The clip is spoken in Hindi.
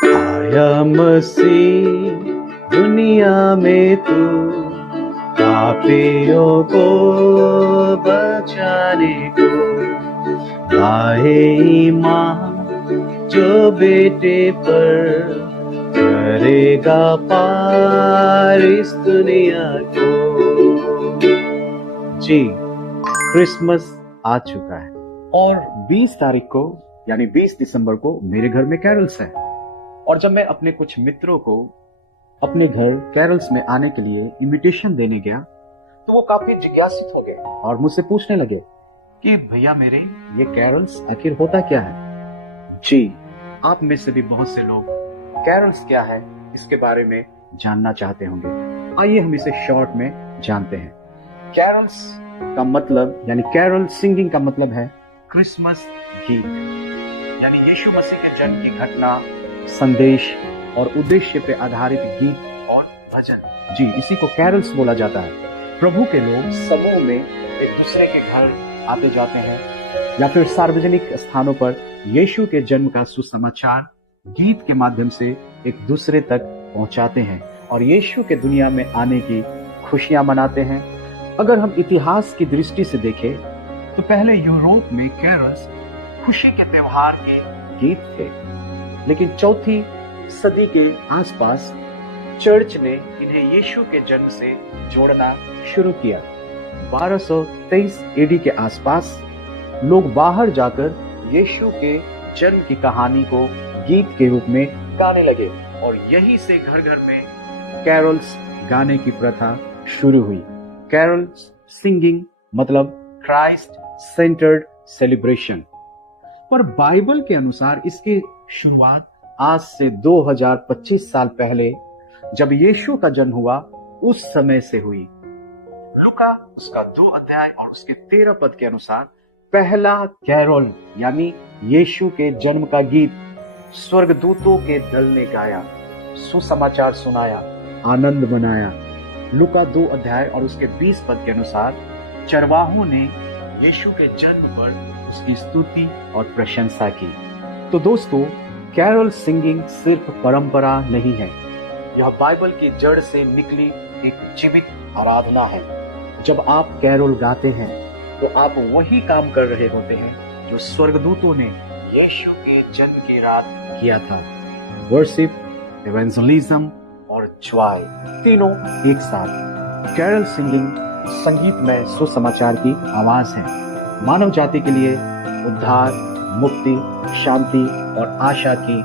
आया मसीह दुनिया में तू पापियों को बचाने को। आए ईमान जो बेटे पर करेगा पार इस दुनिया को। जी, क्रिसमस आ चुका है और 20 तारीख को यानी 20 दिसंबर को मेरे घर में कैरल्स है। और जब मैं अपने कुछ मित्रों को अपने घर कैरल्स में आने के लिए इनविटेशन देने गया तो वो काफी जिज्ञासित हो गए और मुझसे पूछने लगे कि भैया मेरे, ये कैरल्स आखिर होता क्या है। जी, आप में से भी बहुत से लोग कैरल्स क्या है इसके बारे में जानना चाहते होंगे। आइए हम इसे शॉर्ट में जानते हैं। कैरल्स का मतलब यानी कैरल सिंगिंग का मतलब है क्रिसमस गीत, यानी यीशु मसीह के जन्म की घटना, संदेश और उद्देश्य पे आधारित गीत और भजन। जी, इसी को कैरल्स बोला जाता है। प्रभु के लोग समूह में एक दूसरे के घर आते जाते हैं या फिर सार्वजनिक स्थानों पर यीशु के जन्म का सुसमाचार गीत के माध्यम से एक दूसरे तक पहुंचाते हैं और यीशु के दुनिया में आने की खुशियां मनाते हैं। अगर हम इतिहास की दृष्टि से देखें तो पहले यूरोप में कैरल्स खुशी के त्योहार के गीत थे, लेकिन चौथी सदी के आसपास चर्च ने इन्हें यीशु के जन्म से जोड़ना शुरू किया। 1223 एडी के आसपास लोग बाहर जाकर यीशु के जन्म की कहानी को गीत के रूप में गाने लगे और यहीं से घर घर में कैरल्स गाने की प्रथा शुरू हुई। कैरल्स सिंगिंग मतलब क्राइस्ट सेंटर्ड सेलिब्रेशन। पर बाइबल के अनुसार इसकी शुरुआत आज से 2025 साल पहले जब यीशु का जन्म हुआ उस समय से हुई। लूका उसका 2 अध्याय और उसके 13 पद के अनुसार पहला कैरोल यानी यीशु के जन्म का गीत स्वर्गदूतों के दल ने गाया, सुसमाचार सुनाया, आनंद मनाया। लूका 2 अध्याय और उसके 20 पद के अनुसार चरवाहों ने यीशु के जन्म पर उसकी स्तुति और प्रशंसा की। तो दोस्तों, कैरल सिंगिंग सिर्फ परंपरा नहीं है, यह बाइबल की जड़ से निकली एक जीवित आराधना है। जब आप कैरोल गाते हैं तो आप वही काम कर रहे होते हैं जो स्वर्गदूतों ने यीशु के जन्म की रात किया था। वर्शिप, इवेंजलिज्म और जॉय तीनों एक साथ। कैरल सिंगिंग संगीत में सुसमाचार की आवाज है, मानव जाति के लिए उद्धार, मुक्ति, शांति और आशा की